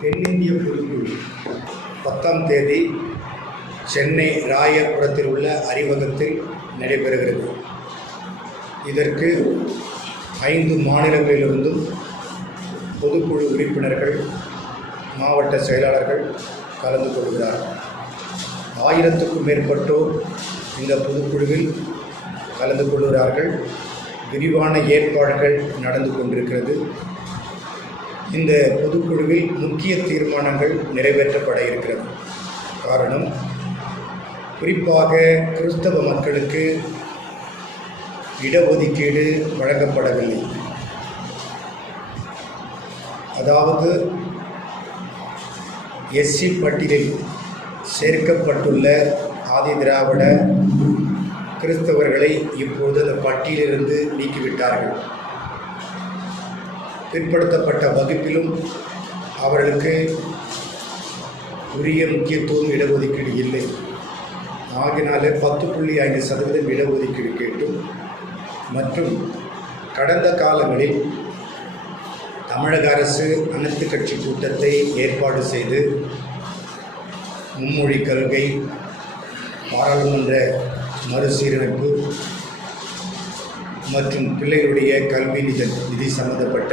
தென்னிந்திய பொதுக்குழு பத்தாம் தேதி சென்னை ராயபுரத்தில் உள்ள அறிவகத்தில் நடைபெறுகிறது. இதற்கு ஐந்து மாநிலங்களிலிருந்தும் பொதுக்குழு உறுப்பினர்கள் மாவட்ட செயலாளர்கள் கலந்து கொள்கிறார்கள். ஆயிரத்துக்கும் மேற்பட்டோர் இந்த பொதுக்குழுவில் கலந்து கொள்கிறார்கள். விரிவான ஏற்பாடுகள் நடந்து கொண்டிருக்கிறது. இந்த பொதுக்குழுவில் முக்கிய தீர்மானங்கள் நிறைவேற்றப்பட இருக்கிறது. காரணம் குறிப்பாக கிறிஸ்தவ மக்களுக்கு இடஒதுக்கீடு வழங்கப்படவில்லை. அதாவது எஸ்சி பட்டியலில் சேர்க்கப்பட்டுள்ள ஆதி திராவிட கிறிஸ்தவர்களை இப்போது அந்த பட்டியலிருந்து நீக்கிவிட்டார்கள். பிற்படுத்தப்பட்ட வகுப்பிலும் அவர்களுக்கு உரிய முக்கியத்துவம் இடஒதுக்கீடு இல்லை. ஆகினாலே பத்து புள்ளி ஐந்து சதவீதம் இடஒதுக்கீடு கேட்டும். மற்றும் கடந்த காலங்களில் தமிழக அரசு அனைத்து கட்சி கூட்டத்தை ஏற்பாடு செய்து மும்மொழி கொள்கை பாராளுமன்ற மறுசீரமைப்பு மற்றும் பிள்ளைகளுடைய கல்வி நிதி நிதி சம்பந்தப்பட்ட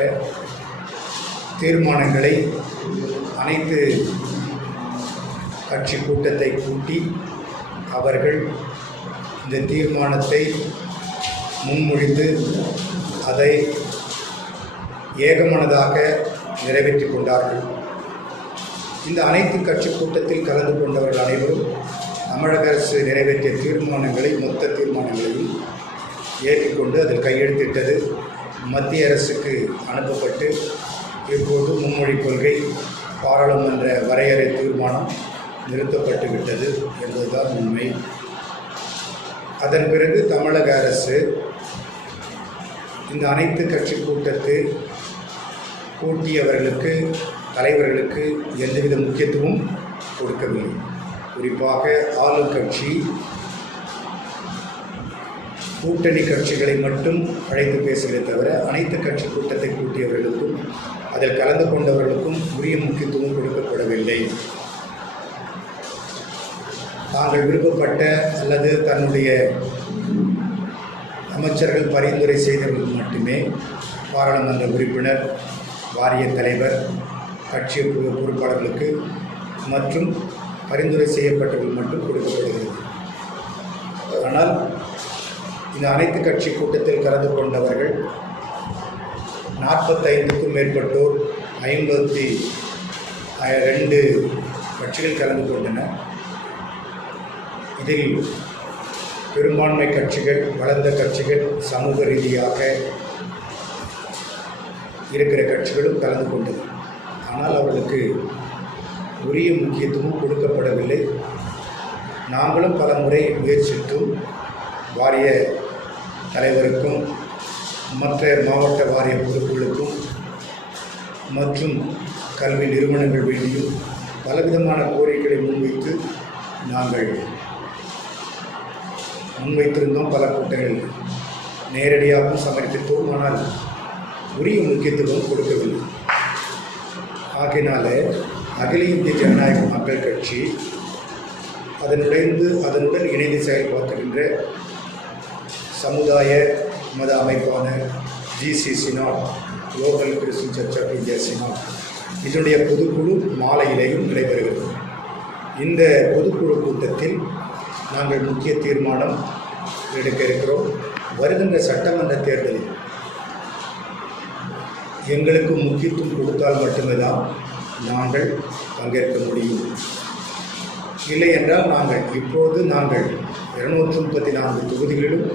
தீர்மானங்களை அனைத்து கட்சி கூட்டத்தை கூட்டி அவர்கள் இந்த தீர்மானத்தை முன்மொழிந்து அதை ஏகமனதாக நிறைவேற்றிக் கொண்டார்கள். இந்த அனைத்து கட்சி கூட்டத்தில் கலந்து கொண்டவர்கள் அனைவரும் தமிழக அரசு நிறைவேற்றிய தீர்மானங்களை மொத்த தீர்மானங்களையும் ஏற்றுக்கொண்டு அதில் கையெழுத்திட்டது. மத்திய அரசுக்கு அனுப்பப்பட்டு இப்போது மும்மொழி கொள்கை பாராளுமன்ற வரையறை தீர்மானம் நிறுத்தப்பட்டு விட்டது என்பதுதான் உண்மை. அதன் பிறகு தமிழக அரசு இந்த அனைத்து கட்சி கூட்டத்தை கூட்டியவர்களுக்கு தலைவர்களுக்கு எந்தவித முக்கியத்துவம் கொடுக்கவில்லை. குறிப்பாக ஆளும் கட்சி கூட்டணி கட்சிகளை மட்டும் அழைத்து பேசுகிறே தவிர அனைத்து கட்சி கூட்டத்தை கூட்டியவர்களுக்கும் அதில் கலந்து கொண்டவர்களுக்கும் உரிய முக்கியத்துவம் கொடுக்கப்படவில்லை. தாங்கள் விருப்பப்பட்ட அல்லது தன்னுடைய அமைச்சர்கள் பரிந்துரை செய்தவர்களுக்கு மட்டுமே பாராளுமன்ற உறுப்பினர் வாரிய தலைவர் கட்சி பொறுப்பாளர்களுக்கு மற்றும் பரிந்துரை செய்யப்பட்டவர்கள் மட்டும் கொடுக்கப்படுகிறது. ஆனால் இந்த அனைத்து கட்சி கூட்டத்தில் கலந்து கொண்டவர்கள் நாற்பத்தைந்துக்கும் மேற்பட்டோர் ஐம்பத்தி ரெண்டு கட்சிகள் கலந்து கொண்டன. இதில் பெரும்பான்மை கட்சிகள் வளர்ந்த கட்சிகள் சமூக ரீதியாக இருக்கிற கட்சிகளும் கலந்து கொண்டது. ஆனால் அவர்களுக்கு உரிய முக்கியத்துவம் கொடுக்கப்படவில்லை. நாங்களும் பல முறை முயற்சித்தும் வாரிய தலைவருக்கும் மற்ற மாவட்ட வாரிய பொறுப்புகளுக்கும் மற்றும் கல்வி நிறுவனங்கள் வேண்டியும் பலவிதமான கோரிக்கைகளை முன்வைத்து நாங்கள் முன்வைத்திருந்தோம் பல கூட்டங்கள். நேரடியாகவும் சமர்ப்பித்தோம் ஆனால் உரிய முக்கியத்துவம் கொடுக்கவில்லை. ஆகையினால அகில இந்திய ஜனநாயக மக்கள் கட்சி அதனுடைந்து அதனுடன் இணைந்து செயல்பார்க்கின்ற சமுதாய மத அமைப்பான GC synod local Christian church of India synod இதனுடைய பொதுக்குழு மாலையிலேயும் நடைபெறுகிறது. இந்த பொதுக்குழு கூட்டத்தில் நாங்கள் முக்கிய தீர்மானம் எடுக்க இருக்கிறோம். வருகின்ற சட்டமன்ற தேர்தலில் எங்களுக்கு முக்கியத்துவம் கொடுத்தால் மட்டுமே தான் நாங்கள் பங்கேற்க முடியும். இல்லை என்றால் நாங்கள் இப்போது நாங்கள் இருநூற்றி முப்பத்தி நான்கு தொகுதிகளிலும்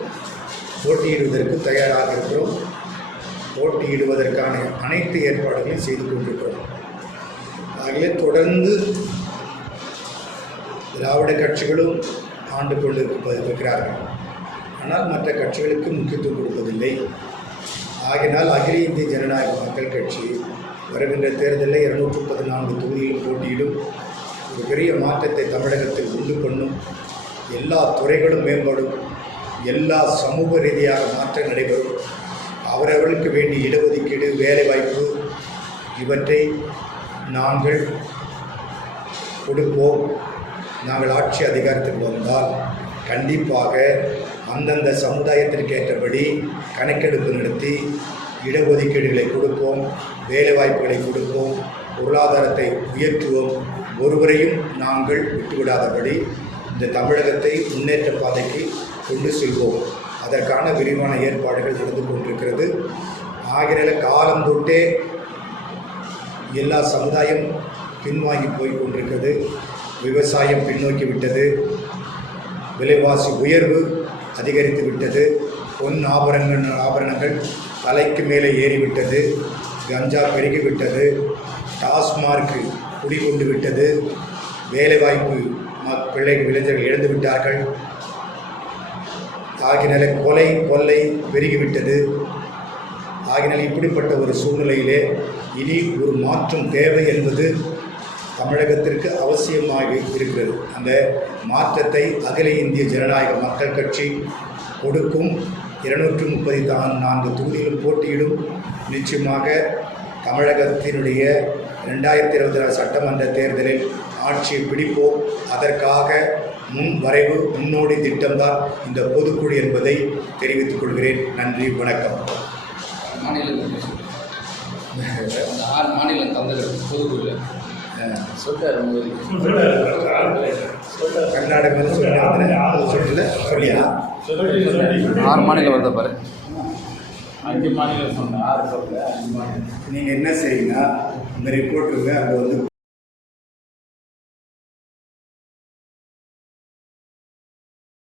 போட்டியிடுவதற்கு தயாராக இருக்கிறோம். போட்டியிடுவதற்கான அனைத்து ஏற்பாடுகளையும் செய்து கொண்டிருக்கிறோம். ஆகவே தொடர்ந்து திராவிட கட்சிகளும் ஆண்டு கொண்டிருக்கிறார்கள் ஆனால் மற்ற கட்சிகளுக்கு முக்கியத்துவம் கொடுப்பதில்லை. ஆகினால் அகில இந்திய ஜனநாயக மக்கள் கட்சி வருகின்ற தேர்தலில் இருநூற்று பதினான்கு தொகுதியில் போட்டியிடும். ஒரு பெரிய மாற்றத்தை தமிழகத்தில் உண்டு பண்ணும். எல்லா துறைகளும் மேம்படும். எல்லா சமூக ரீதியாக மாற்றம் நடைபெறும். அவரவர்களுக்கு வேண்டிய இடஒதுக்கீடு வேலைவாய்ப்பு இவற்றை நாங்கள் கொடுப்போம். நாங்கள் ஆட்சி அதிகாரத்துக்கு வந்தால் கண்டிப்பாக அந்தந்த சமுதாயத்திற்கு ஏற்றபடி கணக்கெடுப்பு நடத்தி இடஒதுக்கீடுகளை கொடுப்போம் வேலைவாய்ப்புகளை கொடுப்போம் பொருளாதாரத்தை உயர்த்துவோம். ஒருவரையும் நாங்கள் விட்டுவிடாதபடி இந்த தமிழகத்தை முன்னேற்ற பாதைக்கு கொண்டு செல்வோம். அதற்கான விரிவான ஏற்பாடுகள் நடந்து கொண்டிருக்கிறது. ஆகிற காலம் தொட்டே எல்லா சமுதாயம் பின்வாங்கி போய் கொண்டிருக்கிறது. விவசாயம் பின்னோக்கி விட்டது. விலைவாசி உயர்வு அதிகரித்து விட்டது. பொன் ஆபரணங்கள் ஆபரணங்கள் தலைக்கு மேலே ஏறிவிட்டது கஞ்சா பெருகிவிட்டது டாஸ்மார்க்கு குடிகொண்டு விட்டது. வேலைவாய்ப்பு பிள்ளைகள் இளைஞர்கள் இழந்து விட்டார்கள். ஆகினால கொலை கொள்ளை பெருகிவிட்டது. ஆகினால் இப்படிப்பட்ட ஒரு சூழ்நிலையிலே இனி ஒரு மாற்றம் தேவை என்பது தமிழகத்திற்கு அவசியமாக இருக்கிறது. அந்த மாற்றத்தை அகில இந்திய ஜனநாயக மக்கள் கட்சி கொடுக்கும். இருநூற்று முப்பத்தி நான்கு தொகுதியிலும் போட்டியிடும். நிச்சயமாக தமிழகத்தினுடைய ரெண்டாயிரத்தி இருபத்தி நாலு சட்டமன்ற தேர்தலில் ஆட்சியை பிடிப்போம். அதற்காக முன் வரைவு முன்னோடி திட்டம்தான் இந்த பொதுக்குழு என்பதை தெரிவித்துக் கொள்கிறேன். நன்றி வணக்கம். ஆறு மாநிலம் தந்தது பொதுக்குழு. சொல்லிட்டாரு கர்நாடகம் சொல்லியா? ஆறு மாநிலம் வருதா பாரு அஞ்சு மாநிலம் சொன்னேன் ஆறு சொல்ல அஞ்சு மாநிலம். நீங்கள் என்ன செய்யுங்க இந்த ரிப்போர்ட்டுங்க அது வந்து